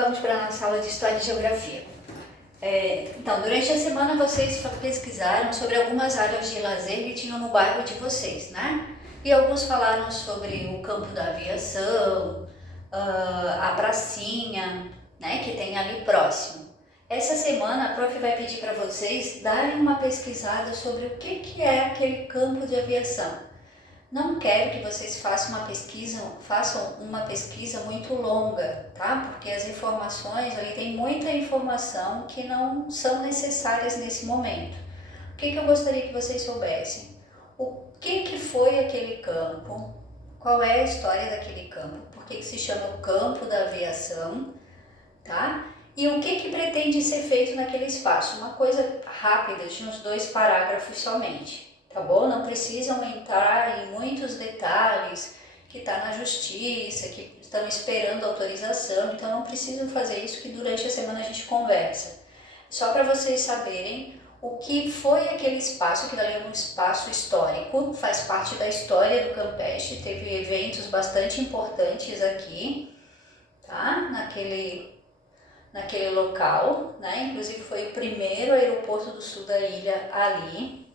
Vamos para a nossa aula de História e Geografia. Então, durante a semana vocês pesquisaram sobre algumas áreas de lazer que tinham no bairro de vocês, né? E alguns falaram sobre o campo da aviação, a pracinha, né, que tem ali próximo. Essa semana a prof vai pedir para vocês darem uma pesquisada sobre o que é aquele campo de aviação. Não quero que vocês façam uma pesquisa muito longa, tá? Porque as informações, ali tem muita informação que não são necessárias nesse momento. O que eu gostaria que vocês soubessem? O que foi aquele campo? Qual é a história daquele campo? Por que se chama o campo da aviação, tá? E o que pretende ser feito naquele espaço? Uma coisa rápida, de uns 2 parágrafos somente. Tá bom? Não precisam entrar em muitos detalhes, que está na justiça, que estão esperando autorização, então não precisam fazer isso, que durante a semana a gente conversa. Só para vocês saberem o que foi aquele espaço, que dali é um espaço histórico, faz parte da história do Campeche, teve eventos bastante importantes aqui, tá? Naquele local, né? Inclusive foi o primeiro aeroporto do sul da ilha ali.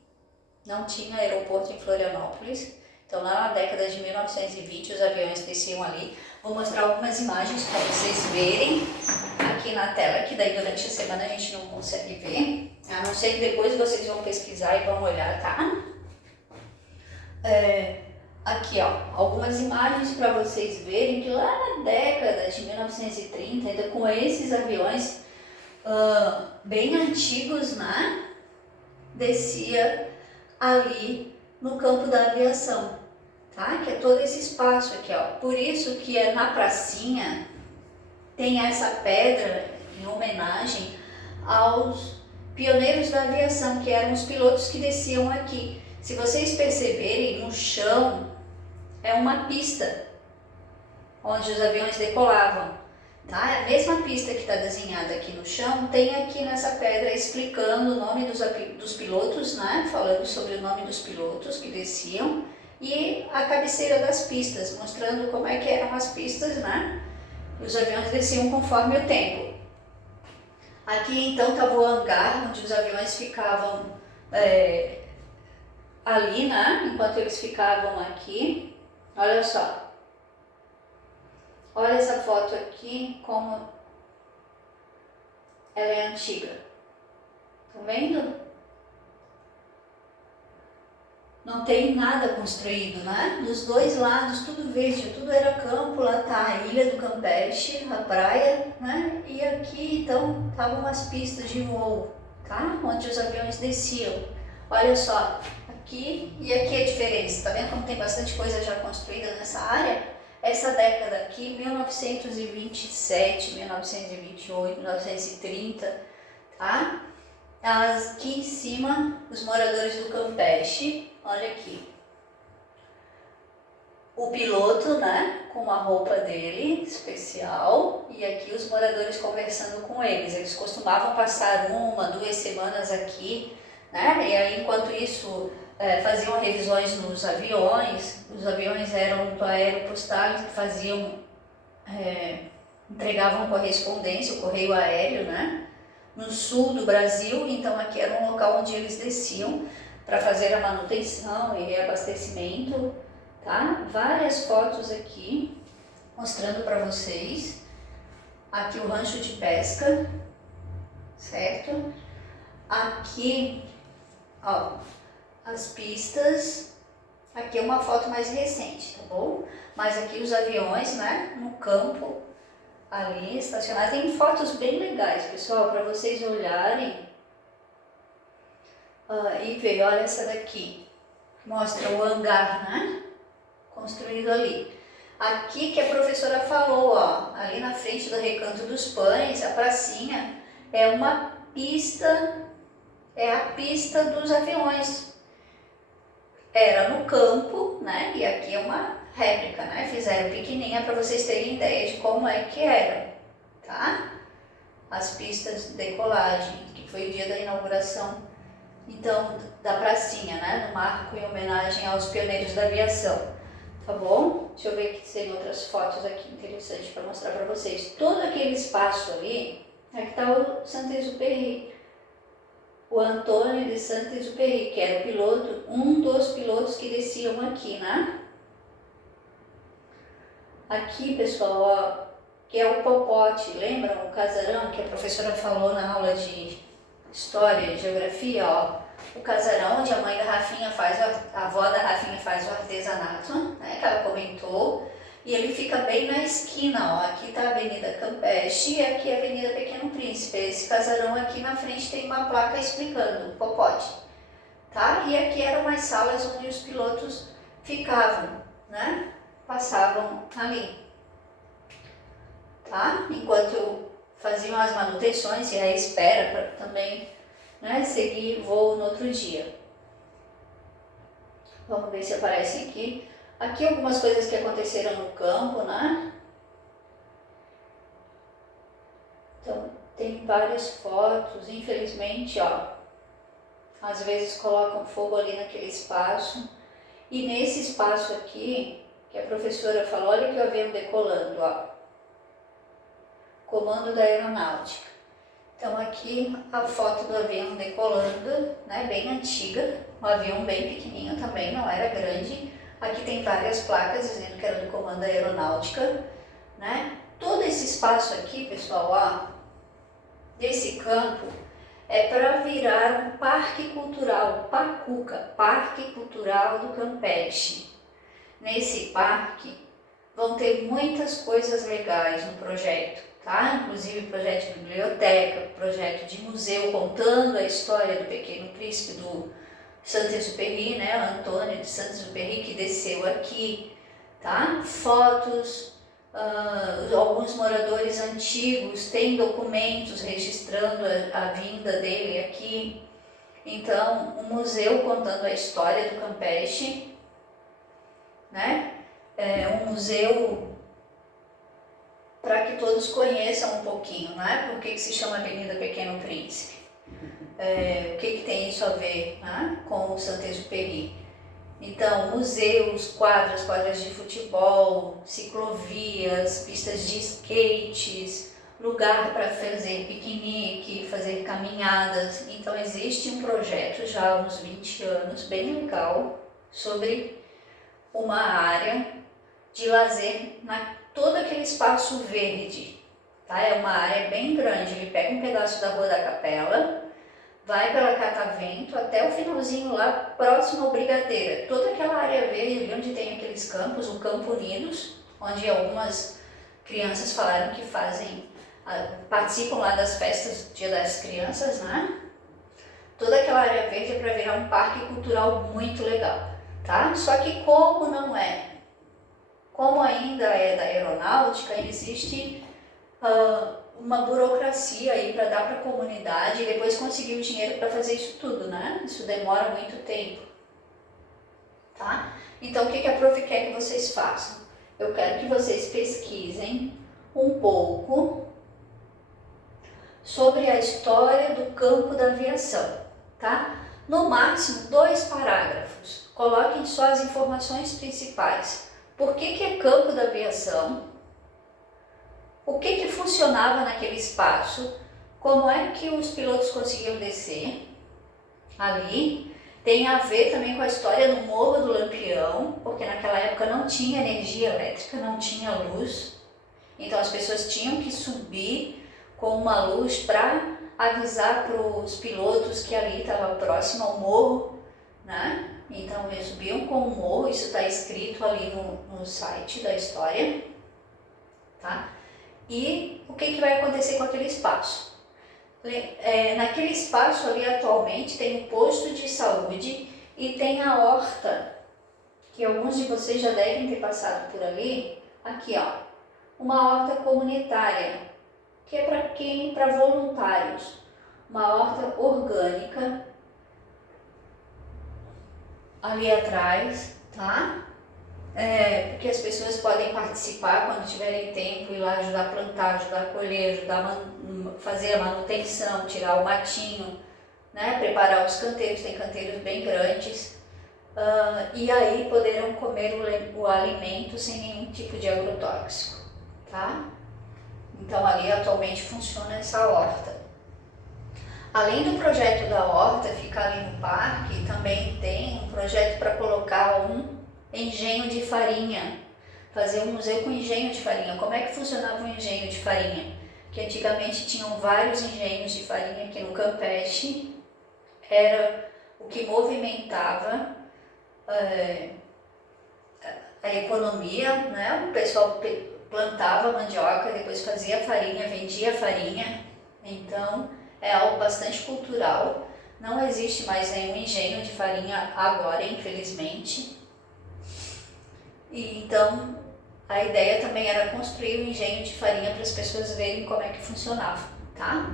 Não tinha aeroporto em Florianópolis, então lá na década de 1920 os aviões desciam ali. Vou mostrar algumas imagens para vocês verem aqui na tela, que daí durante a semana a gente não consegue ver, a não ser que depois vocês vão pesquisar e vão olhar, tá? Aqui ó, algumas imagens para vocês verem que lá na década de 1930, ainda com esses aviões bem antigos, né, descia ali no campo da aviação, tá? Que é todo esse espaço aqui, ó. Por isso que na pracinha tem essa pedra em homenagem aos pioneiros da aviação, que eram os pilotos que desciam aqui. Se vocês perceberem, no chão é uma pista onde os aviões decolavam. Tá? A mesma pista que está desenhada aqui no chão tem aqui nessa pedra explicando o nome dos pilotos, né? Falando sobre o nome dos pilotos que desciam, e a cabeceira das pistas, mostrando como é que eram as pistas, né? Os aviões desciam conforme o tempo. Aqui então estava o hangar onde os aviões ficavam ali, né? Enquanto eles ficavam aqui. Olha só. Olha essa foto aqui, como ela é antiga. Tá vendo? Não tem nada construído, né? Dos dois lados, tudo verde, tudo era campo. Lá tá a ilha do Campeche, a praia, né? E aqui, então, estavam as pistas de voo, tá? Onde os aviões desciam. Olha só, aqui e aqui a diferença. Tá vendo como tem bastante coisa já construída nessa área? Essa década aqui, 1927, 1928, 1930, tá? Aqui em cima, os moradores do Campeche, olha aqui. O piloto, né, com a roupa dele, especial, e aqui os moradores conversando com eles. Eles costumavam passar 1, 2 semanas aqui, né, e aí enquanto isso faziam revisões nos aviões. Os aviões eram do Aeropostal, que faziam, entregavam correspondência, o correio aéreo, né? No sul do Brasil, então aqui era um local onde eles desciam para fazer a manutenção e reabastecimento, tá? Várias fotos aqui mostrando para vocês. Aqui o rancho de pesca, certo? Aqui, ó, as pistas. Aqui é uma foto mais recente, tá bom? Mas aqui os aviões, né, no campo ali estacionados. Tem fotos bem legais, pessoal, para vocês olharem e ver. Olha essa daqui, mostra o hangar, né, construído ali. Aqui que a professora falou, ó, ali na frente do Recanto dos Pães, a pracinha, é uma pista, é a pista dos aviões. Era no campo, né? E aqui é uma réplica, né? Fizeram pequenininha para vocês terem ideia de como é que era, tá? As pistas de decolagem, que foi o dia da inauguração, então, da pracinha, né? No marco em homenagem aos pioneiros da aviação. tá bom? Deixa eu ver que tem outras fotos aqui interessantes para mostrar para vocês. Todo aquele espaço ali, aqui está o Saint-Exupéry, o Antônio de Saint-Exupéry, que era o piloto, um dos pilotos que desciam aqui, né? Aqui, pessoal, ó, que é o Popote, lembram o casarão que a professora falou na aula de História e Geografia, ó? O casarão onde a mãe da Rafinha faz, a avó da Rafinha faz o artesanato, né, que ela comentou, e ele fica bem na esquina, ó, aqui tá a Avenida Campeche e aqui a Avenida Pequeno Príncipe. Esse casarão aqui na frente tem uma placa explicando o Popote, tá? E aqui eram as salas onde os pilotos ficavam, né? Passavam ali, tá? Enquanto faziam as manutenções e a espera para também, né, seguir voo no outro dia. Vamos ver se aparece aqui. Aqui algumas coisas que aconteceram no campo, né? Então, tem várias fotos, infelizmente, ó. Às vezes colocam fogo ali naquele espaço. E nesse espaço aqui, que a professora falou, olha que o avião decolando, ó. Comando da Aeronáutica. Então aqui a foto do avião decolando, né, bem antiga, um avião bem pequenininho também, não era grande. Aqui tem várias placas dizendo que era do Comando da Aeronáutica, né. Todo esse espaço aqui, pessoal, ó, desse campo, é para virar um parque cultural, Pacuca, Parque Cultural do Campeche. Nesse parque vão ter muitas coisas legais no projeto, tá? Inclusive projeto de biblioteca, projeto de museu contando a história do Pequeno Príncipe do Saint-Exupéry, né? O Antônio de Saint-Exupéry que desceu aqui, tá? Fotos, alguns moradores antigos têm documentos registrando a vinda dele aqui. Então, um museu contando a história do Campeche, né? Um museu para que todos conheçam um pouquinho, né? Por que se chama Avenida Pequeno Príncipe? O que tem isso a ver, né, com o Saint-Exupéry? Então, museus, quadras de futebol, ciclovias, pistas de skates, lugar para fazer piquenique, fazer caminhadas. Então, existe um projeto já há uns 20 anos, bem legal, sobre uma área de lazer todo aquele espaço verde, tá? É uma área bem grande, ele pega um pedaço da Rua da Capela, vai pela Catavento até o finalzinho lá, próximo ao Brigadeiro. Toda aquela área verde ali onde tem aqueles campos, o Campo Unidos, onde algumas crianças falaram que participam lá das festas do Dia das Crianças, né? Toda aquela área verde é para virar um parque cultural muito legal, tá? Só que como ainda é da aeronáutica, existe uma burocracia aí para dar para a comunidade e depois conseguir o dinheiro para fazer isso tudo, né? Isso demora muito tempo, tá? Então, o que a prof quer que vocês façam? Eu quero que vocês pesquisem um pouco sobre a história do campo da aviação, tá? No máximo 2 parágrafos. Coloquem só as informações principais. Por que é campo da aviação? O que funcionava naquele espaço? Como é que os pilotos conseguiam descer ali? Tem a ver também com a história do Morro do Lampião, porque naquela época não tinha energia elétrica, não tinha luz. Então as pessoas tinham que subir com uma luz para avisar para os pilotos que ali estava próximo ao morro, né? Então eles subiam com o morro, isso está escrito ali no site da história, tá? E o que vai acontecer com aquele espaço? Naquele espaço ali atualmente tem um posto de saúde e tem a horta, que alguns de vocês já devem ter passado por ali, aqui ó, uma horta comunitária, que é para voluntários, uma horta orgânica, ali atrás, tá? Porque as pessoas podem participar quando tiverem tempo, ir lá ajudar a plantar, ajudar a colher, ajudar a fazer a manutenção, tirar o matinho, né? Preparar os canteiros, tem canteiros bem grandes, e aí poderão comer o alimento sem nenhum tipo de agrotóxico, tá? Então ali atualmente funciona essa horta. Além do projeto da horta ficar ali no parque, também tem um projeto para colocar um engenho de farinha, fazer um museu com engenho de farinha. Como é que funcionava o engenho de farinha? Que antigamente tinham vários engenhos de farinha aqui no Campeche, era o que movimentava a economia, né? O pessoal plantava mandioca, depois fazia farinha, vendia farinha, então é algo bastante cultural. Não existe mais nenhum engenho de farinha agora, infelizmente. E então a ideia também era construir um engenho de farinha para as pessoas verem como é que funcionava, tá?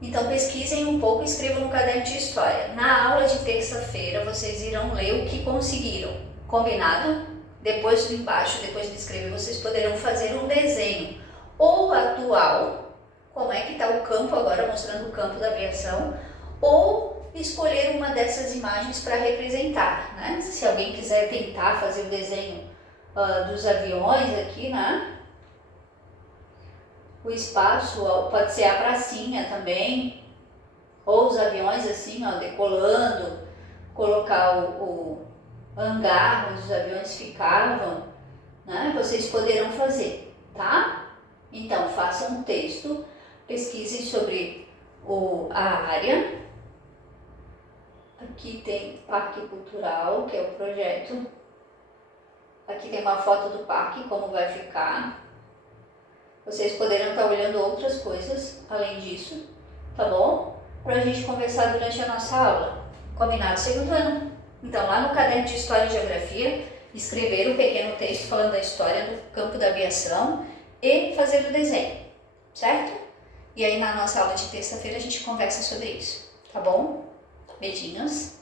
Então pesquisem um pouco e escrevam no caderno de história. Na aula de terça-feira vocês irão ler o que conseguiram, combinado? Depois do embaixo, depois de escrever, vocês poderão fazer um desenho ou atual, como é que está o campo agora, mostrando o campo da aviação, ou escolher uma dessas imagens para representar, né? Se alguém quiser tentar fazer o desenho dos aviões aqui, né? O espaço pode ser a pracinha também, ou os aviões assim, ó, decolando, colocar o hangar onde os aviões ficavam, né? Vocês poderão fazer, tá? Então façam um texto, pesquisem sobre a área. Aqui tem Parque Cultural, que é o projeto. Aqui tem uma foto do parque, como vai ficar. Vocês poderão estar olhando outras coisas além disso, tá bom? Para a gente conversar durante a nossa aula. Combinado, segundo ano? Então, lá no caderno de História e Geografia, escrever um pequeno texto falando da história do campo da aviação e fazer o desenho, certo? E aí na nossa aula de terça-feira a gente conversa sobre isso, tá bom? Beijinhos!